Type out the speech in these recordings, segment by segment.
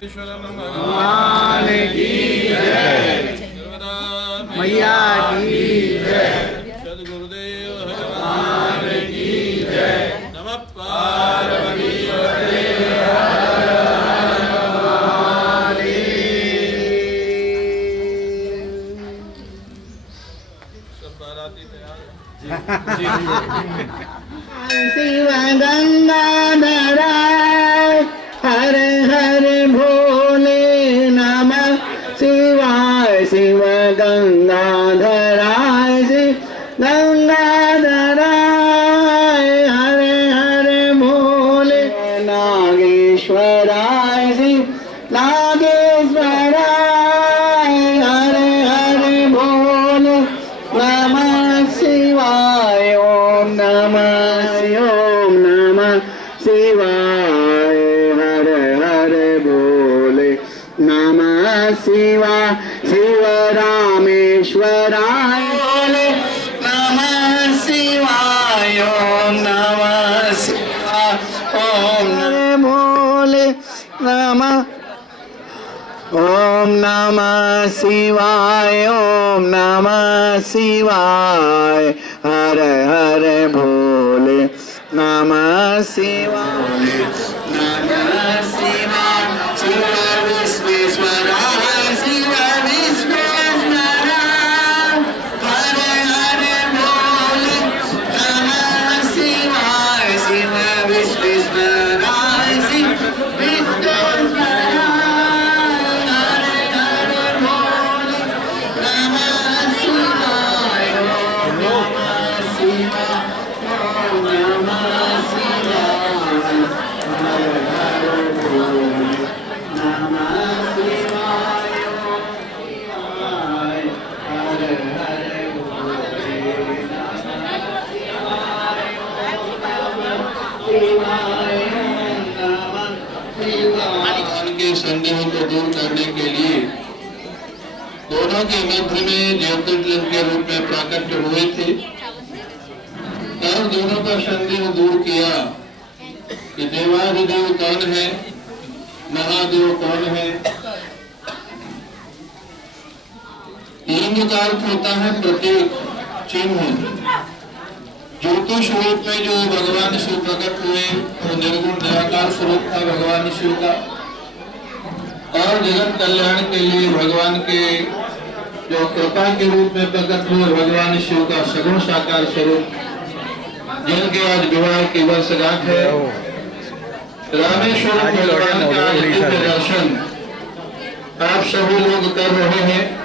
भगवान की जय, मैया की जय, सद्गुरुदेव भगवान की जय। नमः पार्वती शिव गंगाधराय हर हर भोले नमः शिवाय। शिव गंगाधराय शिव गंगाधराय हर हर भोले नागेश्वराय शिव नागेश्वराय हर हर भोले नमः शिवाय। ओम नमः शिवाय हर हर भोले नमः शिवाय। शिव रामेश्वराय भोले नमः शिवाय। ओम नमः शिवाय। ओम भोले नमः। ओम नमः शिवाय। ओम नमः शिवाय हर हर भोले नमः शिवाय। नमः शिवाय। शिव विश्वेश्वराय शिव विश्वेश्वराय हर हर भोले नमः शिवाय। शिव विश्वेश्वराय शिव विश्वेश्वराय हर हर भोले नमः शिवाय। ओम नमः शिवाय। ओम नमः शिवाय हर हर भोले नमः शिवाय। ओम शिवाय हर हर भोले नमः शिवाय। के संदेहों को दूर करने के लिए दोनों के मध्य में ज्योतिर्लिंग के रूप में प्राकट्य हुए थे और दोनों का संदेह दूर किया कि देवाधिदेव कौन है, महादेव कौन है। लिंग का अर्थ होता है प्रतीक, चिन्ह। ज्योतिष रूप में जो भगवान शिव प्रकट हुए वो निर्गुण निराकार स्वरूप था भगवान शिव का। और जगत कल्याण के लिए भगवान के जो कृपा के रूप में प्रकट हुए भगवान शिव का सगुण साकार स्वरूप, जिनके आज विवाह की वर्षगांठ है, रामेश्वरम भगवान का दिव्य दर्शन आप सभी लोग कर रहे हैं।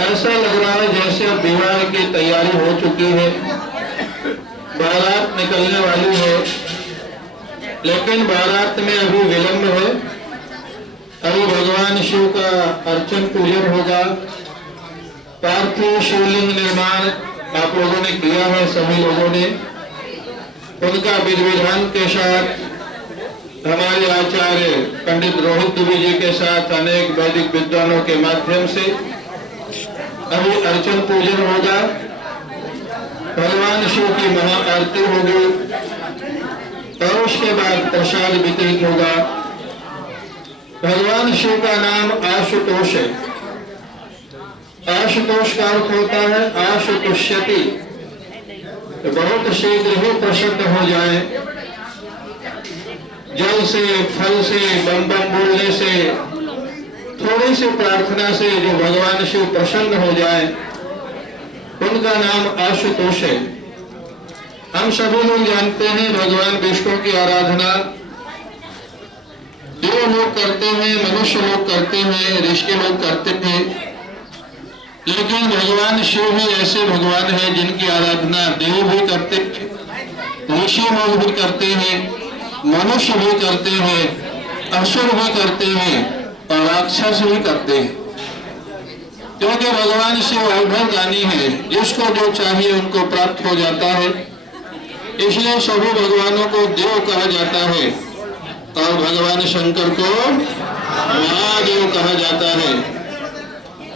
ऐसा लग रहा है जैसे अब विवाह की तैयारी हो चुकी है, बारात निकलने वाली है, लेकिन बारात में अभी विलंब है। अभी भगवान शिव का अर्चन पूजन होगा। पार्थिव शिवलिंग निर्माण आप लोगों ने किया है, सभी लोगों ने उनका विधि विधान के साथ हमारे आचार्य पंडित रोहित दुबे जी के साथ अनेक वैदिक विद्वानों के माध्यम से अभी अर्चन पूजन होगा। भगवान शिव की महा आरती होगी और उसके बाद प्रसाद वितरित होगा। भगवान शिव का नाम आशुतोष है। आशुतोष का अर्थ होता है आशुतुष्यति, तो बहुत शीघ्र ही प्रसन्न हो जाए। जल से, फल से, बम बम बोलने से, थोड़ी सी प्रार्थना से जो भगवान शिव प्रसन्न हो जाए, उनका नाम आशुतोष है। हम सभी लोग जानते हैं भगवान विष्णु की आराधना देव लोग करते हैं, मनुष्य लोग करते हैं, ऋषि लोग करते हैं, लेकिन भगवान शिव भी ऐसे भगवान हैं जिनकी आराधना देव भी करते हैं, ऋषि लोग भी करते हैं, मनुष्य भी करते हैं, असुर भी करते हैं और राक्षस भी करते हैं। क्योंकि भगवान शिव वैभव दानी है, जिसको जो चाहिए उनको प्राप्त हो जाता है। इसलिए सभी भगवानों को देव कहा जाता है और भगवान शंकर को महादेव कहा जाता है।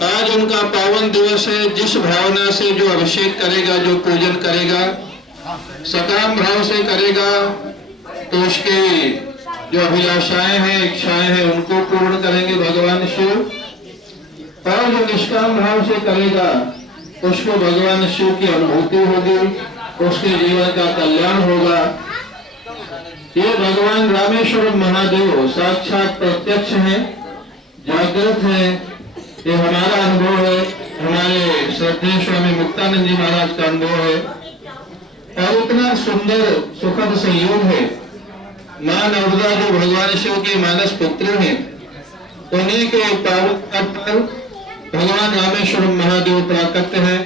आज उनका पावन दिवस है। जिस भावना से जो अभिषेक करेगा, जो पूजन करेगा, सकाम भाव से करेगा, तो उसकी जो अभिलाषाएं हैं, इच्छाएं हैं, उनको पूर्ण करेंगे भगवान शिव। और जो निष्काम भाव से करेगा, उसको भगवान शिव की अनुभूति होगी, उसके जीवन का कल्याण होगा। ये भगवान रामेश्वरम महादेव साक्षात प्रत्यक्ष है, जागृत है। ये हमारा अनुभव है, हमारे श्रद्धेय स्वामी मुक्तानंद जी महाराज का अनुभव है। और इतना सुंदर सुखद संयोग है। मां नर्मदा जो भगवान शिव के मानस पुत्र हैं, उन्हीं के पावन पर भगवान रामेश्वरम महादेव प्राकट्य है।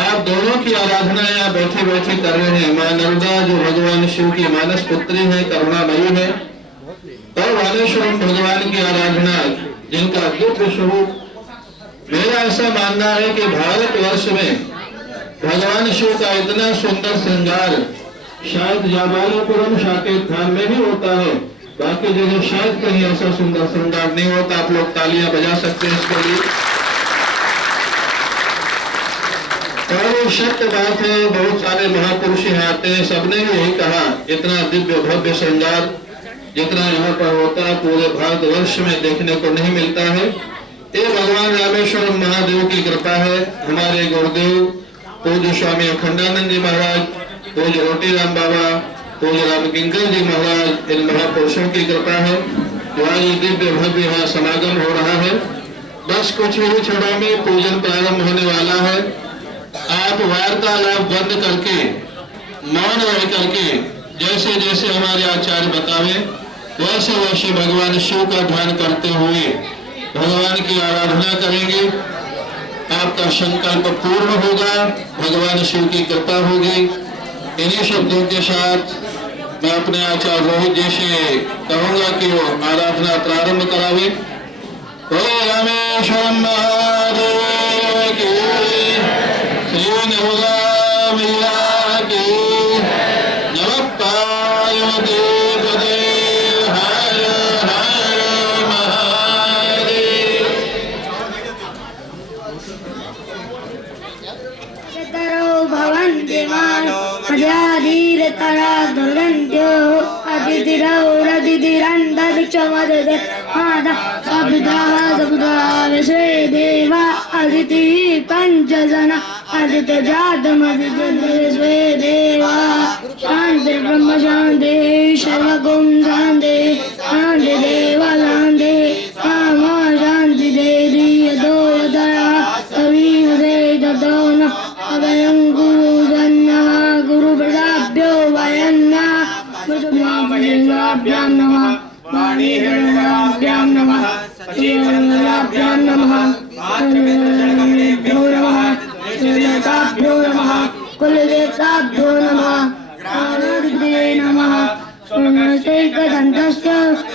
आप दोनों की आराधना यहाँ बैठे बैठे कर रहे हैं। मां नर्मदा जो भगवान शिव की मानस पुत्री है, करुणामयी है, और रामेश्वरम भगवान की आराधना जिनका दिव्य स्वरूप। मेरा ऐसा मानना है कि भारतवर्ष में भगवान शिव का इतना सुंदर श्रृंगार शायद जाबालीपुरम साकेत धाम में भी होता है, बाकी जगह शायद कहीं ऐसा सुंदर श्रृंगार नहीं होता। आप लोग तालियां बजा सकते हैं इसके लिए। और सत्य बात है, बहुत सारे महापुरुष यहाँ आते हैं, सबने भी यही कहा, इतना दिव्य भव्य श्रृंगार जितना यहाँ पर होता है पूरे भारतवर्ष में देखने को नहीं मिलता है। ये भगवान रामेश्वरम महादेव की कृपा है। हमारे गुरुदेव पूज्य स्वामी अखंडानंद जी महाराज, पूज्य रोटी राम बाबा, पूज्य राम किंकर जी महाराज, इन महापुरुषों की कृपा है जो आज दिव्य भव्य यहाँ समागम हो रहा है। बस कुछ ही क्षणों में पूजन प्रारंभ होने वाला है। आप वार्तालाप बंद करके, मौन रह करके, जैसे जैसे हमारे आचार्य बतावे वैसे वैसे भगवान शिव का ध्यान करते हुए भगवान की आराधना करेंगे। आपका संकल्प पूर्ण होगा, भगवान शिव की कृपा होगी। इन्हीं शब्दों के साथ मैं अपने आचार्य रोहित जी से कहूंगा कि वो आराधना प्रारंभ करावे। रामेश्वरम महादेव की, श्री नर्मदा मैया की, नमः पार्वती पते, हर हर महादेव। भवन्ति मानो मर्यादीरतरा दुर्गन्त्यो अतिथिरौरतिथिरन्तरिक्षमदते माता सविता विश्वे देवा अदितिः पञ्चजना अदित्यजातमदितिर्विश्वे देवा शान्ति ब्रह्म शान्ति सर्वगुण शान्ति शांति देव शांति काम शांति दे दो यदया तवीर दे दो न अभयं गुरु जन्नः गुरु प्रदाभ्यो वयन्ना गुरुभ्यां नमः वाणी हिरण्यभ्यां नमः सचीवरभ्यां नमः मातृभ्यो नमः देवताभ्यो नमः कुलदेवताभ्यो नमः प्राणादिभ्ये नमः सोमसेकदन्तस्य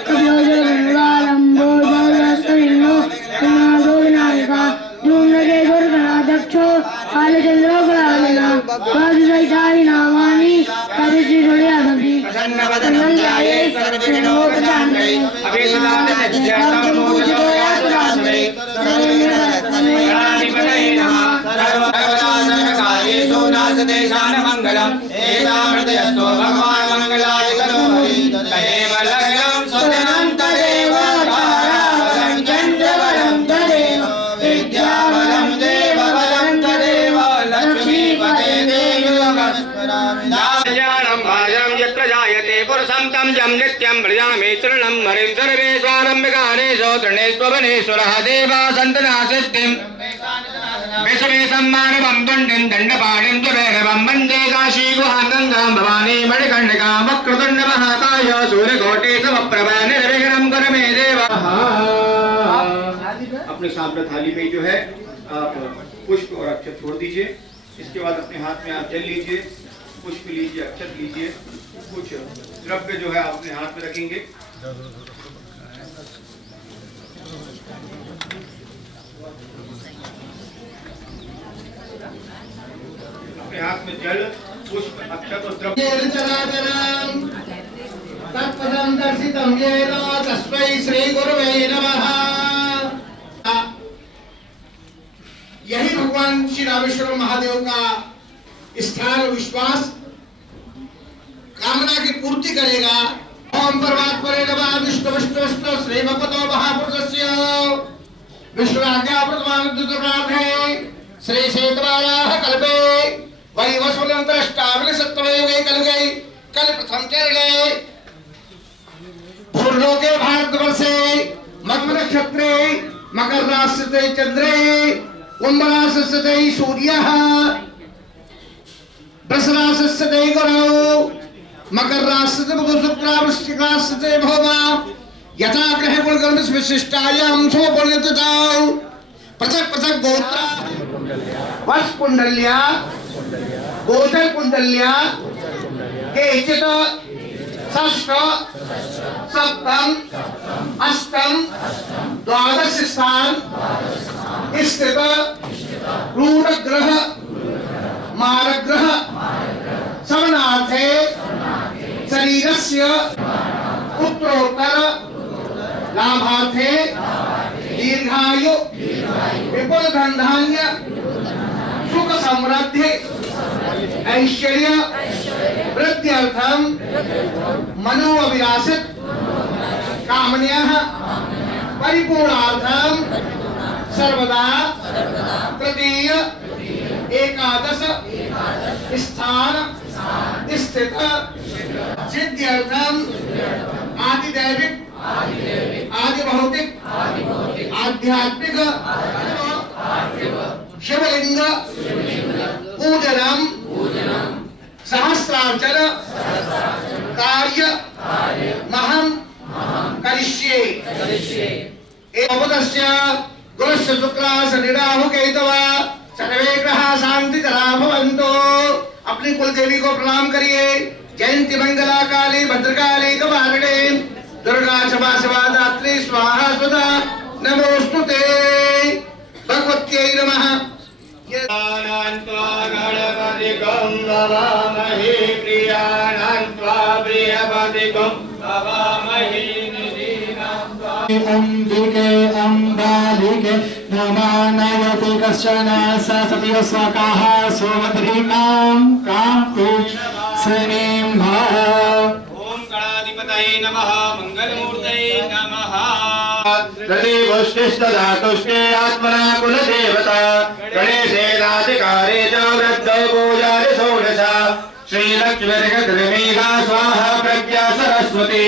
कपिलोजलम्बोदरसविनो गणादो विनायका धूम्रकेतुर्गणाध्यक्षो कालचन्द्रो गणाधिना वादिसहितानि नामानि कादिश्रीधुर्यादपि प्रसन्नवदनञ्जाये सर्वविघ्नोपशान्तये अभिसुदान्तनित्यात्मोचितोयासुरासुरे सर्वनिरतस्मैराधिपतये नमः सर्वकार्येषु नासते शानमङ्गलम् एतामृतयस्तो भगवान् मङ्गलाय करोमि तदेव लग्नं सुदिनं तदेव ताराबलं चन्द्रबलं तदेव विद्याबलं देवबलं तदेव लक्ष्मीपते देवी ज्ञानं भाजनं यत्र जायते पुरुषं तं जं नित्यं व्रजामि तृणं हरिं सर्वेष्वारम्भिकारेषु तृणेष्वनेश्वरः देवा सन्तनासिद्धिम् विश्वे सम्मानवं दण्डिं दण्डपाणिं दुरेरवं वन्दे काशी गुहां गंगां भवानी मणिकर्णिकां वक्रतुण्ड महाकाय सूर्यकोटि समप्रभा निर्विघ्नं कुरु मे देव। अपने सामने थाली में जो है आप पुष्प और अक्षत छोड़ दीजिए। इसके बाद अपने हाथ में आप जल लीजिए, पुष्प लीजिए, अक्षत लीजिए, कुछ द्रव्य जो है आप अपने हाथ में रखेंगे। अपने हाथ में जल, पुष्प, अक्षत और द्रव्य। तत्पदं दर्शितं येन तस्मै श्री गुरुवे नमः। यही भगवान श्री रामेश्वर महादेव का स्थान विश्वास कामना की पूर्ति करेगा। ओम परमात्मने नमः। विष्णु विष्णु विष्णु श्री भगवतो महापुरुषस्य विश्वाज्ञा प्रथमानुद्रप्रार्थे श्री शेतवाराह कल्पे वैवस्वतंत्रष्टाविल सत्वयुगे कलयुगे कल प्रथम चरणे भूलोके भारतवर्षे मकर नक्षत्रे मकर राशिते चंद्रे कुंभराशिते सूर्यः वृषराशिते गुरौ मकर राशिते बुध शुक्र वृश्चिक राशिते भौमा यथा ग्रह गुणकर्म विशिष्टायां समपुण्यताओ पृथक पृथक गोत्र वर्ष कुंडल्या गोचर कुंडल्या केचित षष्ठ सप्तम अष्टम द्वादश स्थान स्थित रूढ़ ग्रह मारक ग्रह समनार्थे शरीरस्य उत्तरोत्तर लाभार्थे दीर्घायु विपुल धन धान्य सुख समृद्धि ऐश्वर्य वृद्ध्यर्थम मनोअभिलाषित कामन्यः परिपूर्णार्थम सर्वदा तृतीय एकादश स्थान स्थित सिद्ध्यर्थम आदिदैविक आदि भौतिक आध्यात्मिक शिवलिंग पूजनम सहस्रार्चन कार्य महं करिष्ये। एवमस्य गुरुस्य शुक्ला शनिराहु केतवा सर्वे ग्रहा शांतिकरा भवन्तु। अपनी कुल देवी को प्रणाम करिए। जयंती मंगला काली भद्रकाली कपालिनी दुर्गा क्षमा शिवा दात्री स्वाहा सुधा नमोस्तुते भगवत्यै नमः। गणपतिकं नमामहे प्रियाणां त्वा प्रियपतिकं नमामहे अंबिके अम्बालिके नमानयति कश्चन सरस्वती स्वकाः सोमद्रीकां कान्ति श्रीं भः। ओम गणाधिपतये नमः। मंगलमूर्तये नमः। प्रतिष्ठदातुष्टे आत्मना कुलदेवता गणेशेनाधिकारे च वृद्धौ पूजारि षोडश श्रीलक्ष्मीर्गद्रमेघा स्वाहा प्रज्ञा सरस्वती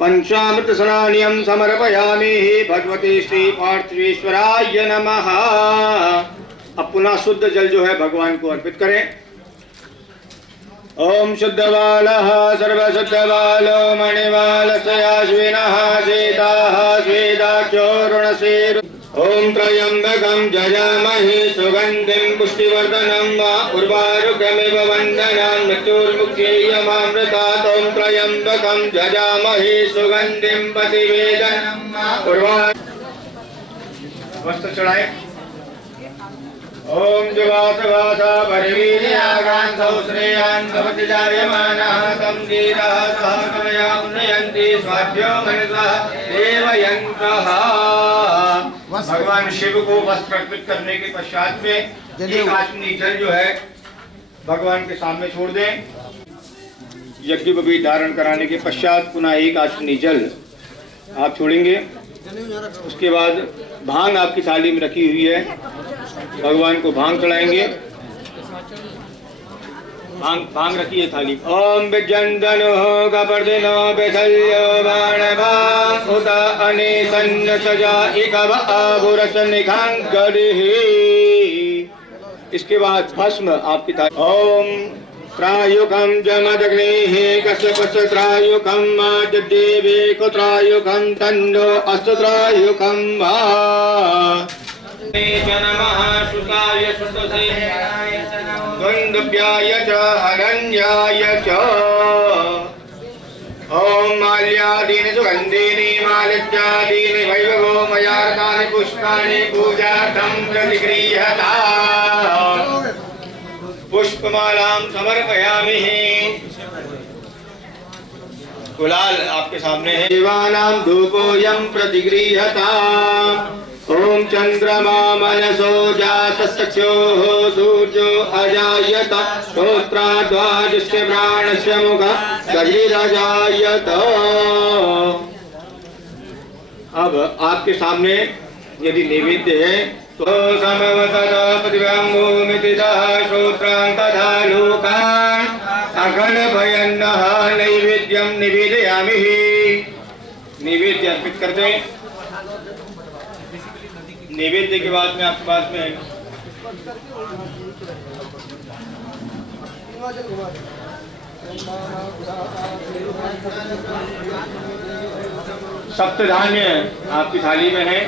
पंचामृत स्नानियम समर्पयामि भगवते श्री पार्थिवेश्वराय नमः। अब पुनः शुद्ध जल जो है भगवान को अर्पित करें। ओम शुद्ध बालः सर्वशुद्ध बालो मणिबालस्याश्विनः सीताः स्वेदाक्षोरुणसेर। ओम त्र्यंबकं जजामहे सुगंधिं पुष्टिवर्धनं वा उर्वारुकमिव वन्दनं मृत्युर्मुक्षेयमामृतात्। ओम त्र्यंबकं जजामहे सुगंधिं पतिवेदनं वा उर्वारुकमिव। वस्त्र चढ़ाए। ओम जुवासवासा परिवीर्यागान्धौ श्रेयान् भवति जायमानः तं धीरः सह कवया उन्नयन्ति स्वाभ्यो मनसः देवयन्तः। भगवान शिव को वस्त्र अर्पित करने के पश्चात में एक आचमनी जल जो है भगवान के सामने छोड़ दें। यज्ञोपवीत धारण कराने के पश्चात पुनः एक आचमनी जल आप छोड़ेंगे। उसके बाद भांग आपकी थाली में रखी हुई है, भगवान को भांग चढ़ाएंगे। भांग रखी है थाली। ओम विजंदनो कपर्दिनो बेथल्यो बाणभा उत अनेसन्न सजा इकव आभुरस निखांगरिहि। इसके बाद भस्म आपकी थाली। ओम त्रायुकं जमदग्नेः कश्यपस्य त्रायुकं माजदेवे को त्रायुकं तन्नो अस्तु त्रायुकं वा। नमः सुताय सुतसेनाय द्वन्द्व्याय च अनन्याय च। ओम माल्यादीनि सुगन्धीनि मालित्यादीनि वैभवो मयार्तानि पुष्पाणि पूजार्थं प्रतिगृह्यता। पुष्पमालां समर्पयामि। गुलाल आपके सामने है। देवानां धूपोऽयं प्रतिगृह्यता। ओम चंद्रमा मनसो जातश्चक्षुः सूर्यो अजायत श्रोत्राद्वाजस्य प्राणस्य मुखः शरीरजायत। अब आपके सामने यदि नैवेद्य है तो समवतदा प्रतिबिम्बोमितितः श्रोत्रान् तथा लोकान् अखण्डभयन्नः नैवेद्यं निवेदयामि। नैवेद्य अर्पित कर दें। नैवेद्य के बाद में आपके पास में सप्तधान्य आपकी थाली में है।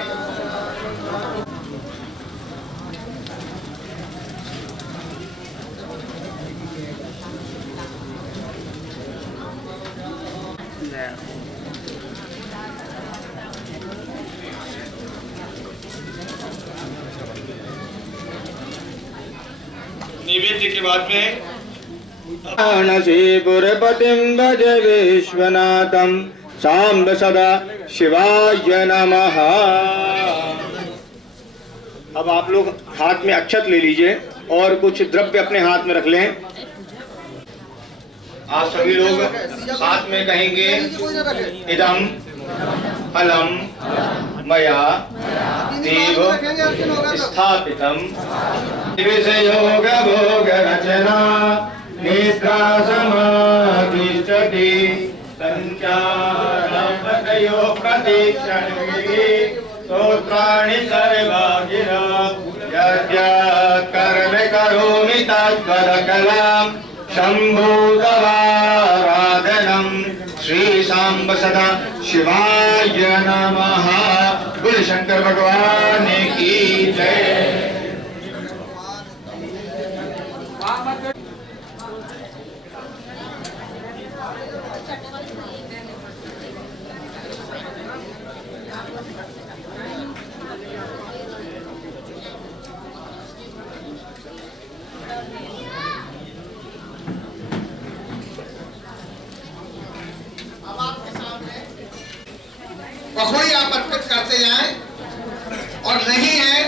नैवेद्य के बाद में पुरपतिं भज विश्वनाथं सांब सदा शिवाय नमः। अब आप लोग हाथ में अक्षत ले लीजिए और कुछ द्रव्य अपने हाथ में रख लें। आप सभी लोग साथ में कहेंगे इदं फलम मया देव स्थापितम् विषयोग भोग रचना नेत्रा समाधिष्ठति संचारपतयो प्रतीक्षणे स्तोत्राणि सर्वा गिरा यद्यत् कर्म करोमि तद्वदकलाम् शम्भुतवाराधनम् श्री सांब सदा शिवाय नमः। बोल शंकर भगवान की जय। पखोड़ी आप अर्पित करते जाएं और नहीं है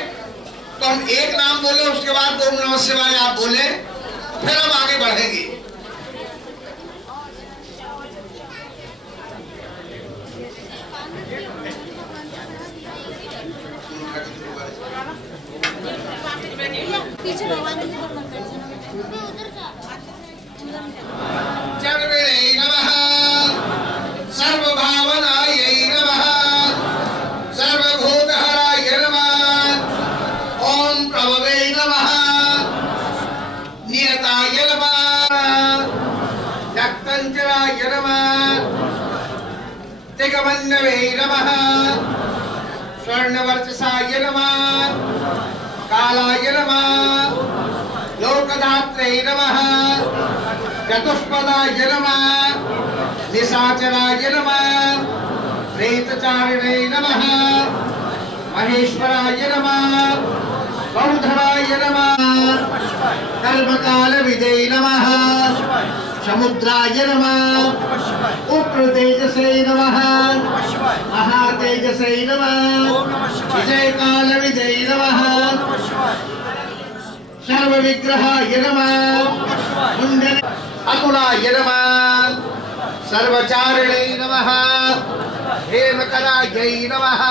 तो हम एक नाम बोले उसके बाद ओम नमः शिवाय आप बोले, फिर हम आगे बढ़ेंगे। सर्वभाव ओम प्रभवे नमः नियताय नमः जक्तंचराय नमः तिगमन्नवे नमः स्वर्णवर्चसाय नमः कालाय नमः लोकधात्रे नमः चतुष्पदाय नमः निशाचराय नमः प्रेतचारिणे नमः महेश्वराय नमः बौद्धराय नमः कल्पकालविदे नमः समुद्राय नमः उग्रतेजसे नमः महातेजसे नमः विजयकालविदे नमः सर्वविग्रहाय नमः मुंडन अकुलाय नमः सर्वचारिणे नमः हेमकरायै नमः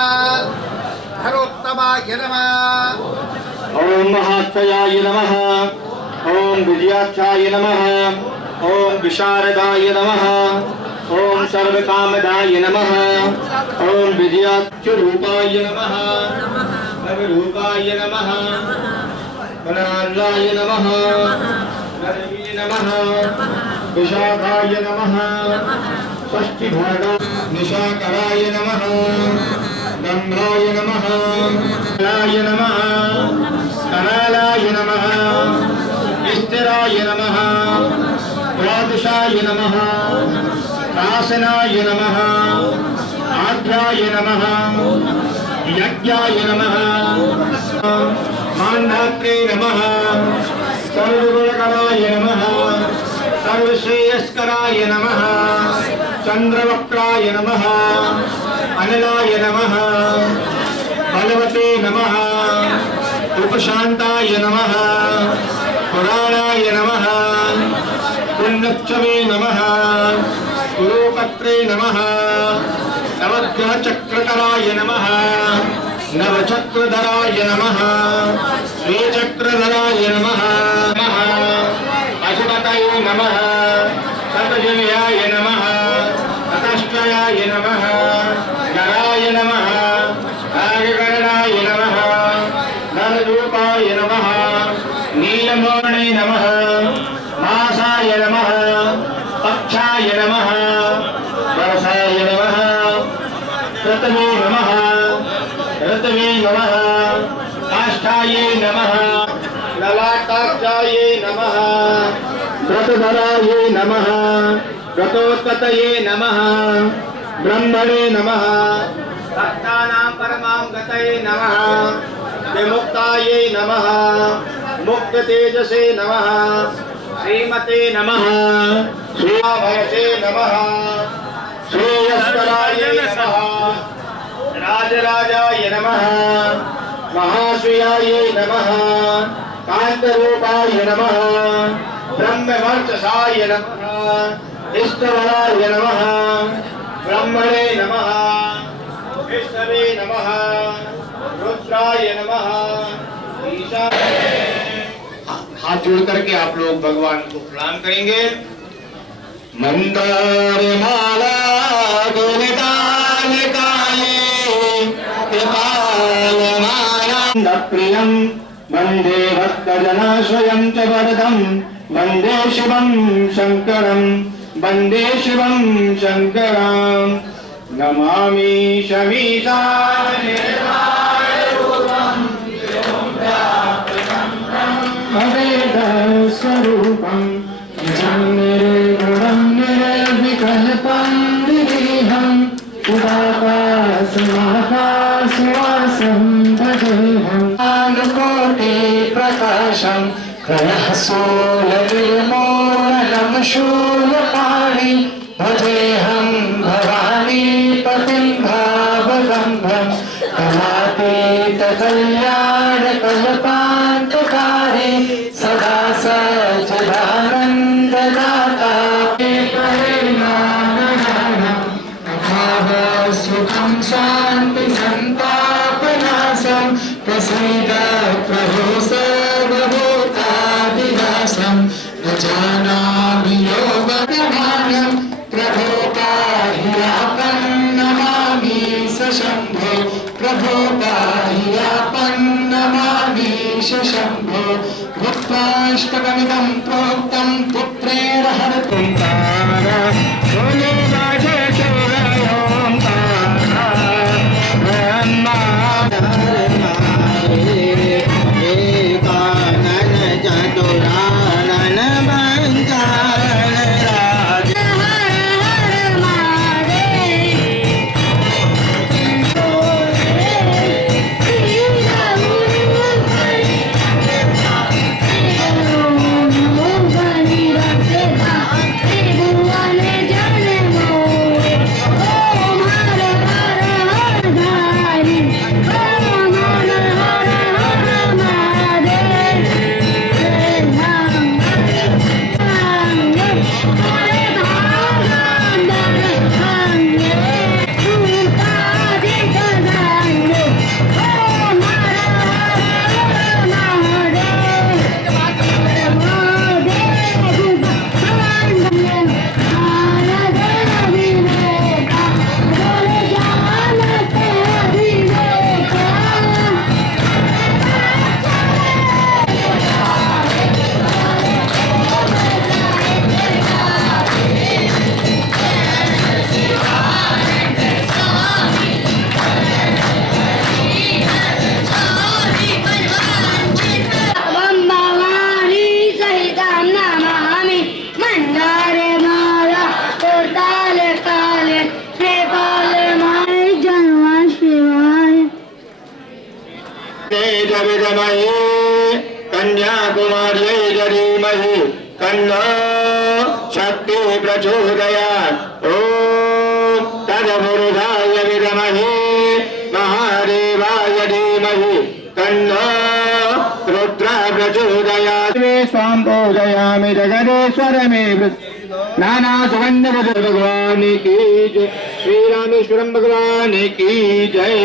हरोत्तमाय नमः ओम महात्मयाय नमः ओम विजयाक्षाय नमः ओम विशारदाय नमः ओम सर्वकामदाय नमः ओम विजयाक्षरूपाय नमः सर्वरूपाय नमः बलाय नमः नरवे नमः विशाखाय नमः षष्ठीभागा निशाकराय नमः गंभीराय नमः लाय नमः कनालाय नमः स्थिराय नमः द्वादशाय नमः शासनाय नमः आध्याय नमः यज्ञाय नमः मान्धात्रे नमः सर्वगुणकराय नमः सर्वश्रेयस्कराय नमः चंद्रवक्त्राय नमः अनिलाय नमः बलवते नमः उपशांताय नमः पुराणाय नमः पुण्यक्षमे नमः गुरुपत्रे नमः नवग्रहचक्रकराय नमः नवचक्रधराय नमः श्रीचक्रधराय नमः पशुपतये नमः सर्वजनयाय नमः ततश्चयाय नमः नराय नमः नागकरणाय नमः नररूपाय नमः नीलमोहने नमः मासाय नमः पक्षाय नमः वरसाय नमः ऋतवे नमः ऋतवे नमः काष्ठाय नमः ललाटाक्षाय नमः व्रतधराय नमः व्रतोत्कतये नमः ब्रह्मणे नमः भक्तानां परमां गतये नमः विमुक्ताये नमः मुक्ततेजसे नमः श्रीमते नमः श्रीभयसे नमः श्रेयस्कराय नमः राजराजाय नमः महाश्रियाय नमः कांतरूपाय नमः ब्रह्मवर्चसाय नमः इष्टवराय नमः ब्रह्मणे नमः विष्णवे नमः रुद्राय नमः हाथ जोड़ करके आप लोग भगवान को प्रणाम करेंगे। मंदार माला गुणगान काले कृपाल माला प्रियम वंदे भक्तजना स्वयं च वरदं वंदे शिवं शंकरं वंदे शिवं शंकरं नमामि शमीशानिर्वाणरूपं स्वरूपं निजं निर्गुणं निर्विकल्पं निरीहं उदाकाशमाकाशवासं भजेऽहम् आनुकोटि प्रकाशं कलहसोलनिर्मूलनं शूलपाणि भजेऽहं भवानी पतिं भावगम्भं कलातीतकल्याणकल्पान्तकारे सदा सच्चिदानन्ददाता सुखं शान्ति सन्तापनाशं प्रसीद प्रभो सर्वभूतादिनाशं न जानामि योगप्रमाणं प्रभो पाह्यापं नमामि सशम्भो प्रभो पाह्यापं नमामि शम्भो भूत्वाष्टकमिदं प्रोक्तं पुत्रेण हरतुं कन्याकुमार्यै धीमहि तन्नो शक्ति प्रचोदयात्। ॐ तदपुरुषाय विद्महे महादेवाय धीमहि तन्नो रुद्र प्रचोदयात्। स्वां पूजयामि जगदेश्वर मे नाना सुगंध भगवान की जय। श्री रामेश्वरम भगवान की जय।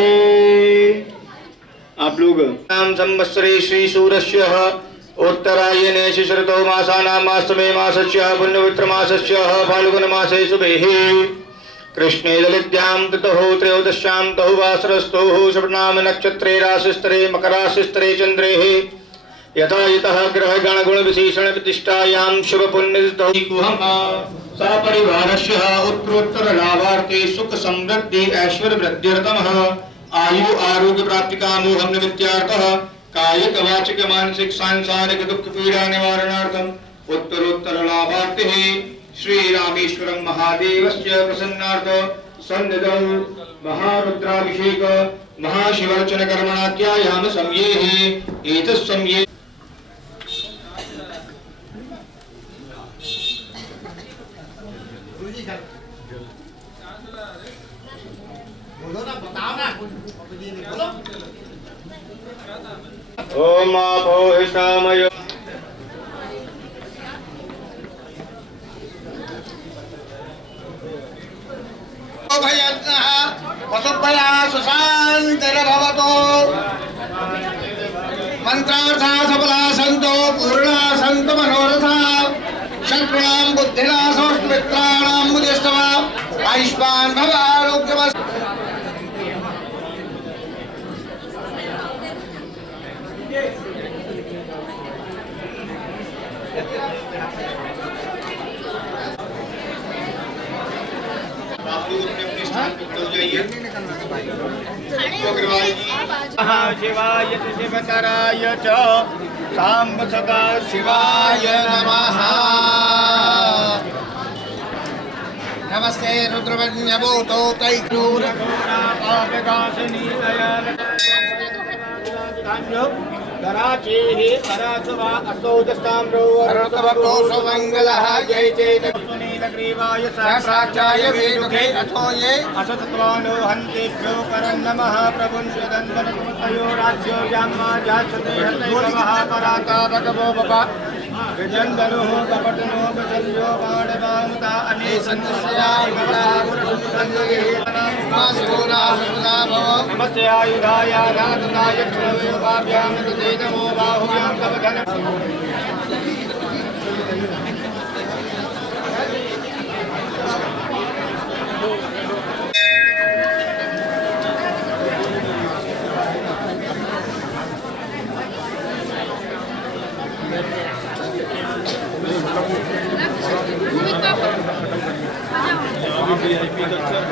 आप लोग नाम संवत्सरे श्री सूर्यस्य उत्तरायणे शिशरतो मासानामास्तमे मासस्य पुण्यमित्र मासस्य फाल्गुन मासे शुभेः कृष्णे ललित्यां ततः त्रयोदश्यां तहु वासरस्तोः श्रवणाम नक्षत्रे राशिस्तरे मकराशिस्तरे चंद्रेः यथा यतः ग्रह गण गुण विशेषण प्रतिष्ठायां शुभ पुण्यतिथौ सपरिवारस्य उत्तरोत्तर लाभार्थे सुख समृद्धि ऐश्वर्य वृद्ध्यर्थमः आयु आरोग्य प्राप्ति कामो हम निमित्तार्थः कायिक वाचिक मानसिक सांसारिक दुख पीड़ा निवारणार्थम उत्तरोत्तर लाभार्थे श्री रामेश्वरम महादेवस्य प्रसन्नार्थ सन्निधौ महारुद्राभिषेक महाशिवर्चन कर्मणात्यायाम समये एतस् समये ओम आपो हिसामय वसुभया सुशान्तिर्भवतु मंत्रार्था सफला सन्तो पूर्णा सन्तु मनोरथा शत्रूणां बुद्धिनाशोऽस्तु मित्राणां मुदिष्टवा आयुष्मान् भव आरोग्यवत्। आप लोग अपने अपने स्थान पर खड़े हो जाइए। अग्रवाल जी शिवाय शिवतराय च सांब सदा शिवाय नमः। नमस्ते रुद्रवन्यभूतो तैक्रूर कराचेः करासवा असोदस्ताम्रो सर्वतोषो मंगलः जय चेत सुनीलग्रीवाय सहस्राक्षाय वेदुखे अथो ये असतत्वानो हन्तेभ्यो करन् नमः प्रभुंस्यदन्वनमतयो राज्यो याम्मा जाच्छते हतैवः पराता भगवो बपा विजन्दनुः कपटनो बसल्यो बाणवामुता अने सन्नस्याय भवतापुरसुसंगे मासुरा सुदा भव नमस्ते आयुधाय नाथनाय क्षणवे भाभ्यां तदेतमो बाहुभ्यां तव धन VIP दर्शन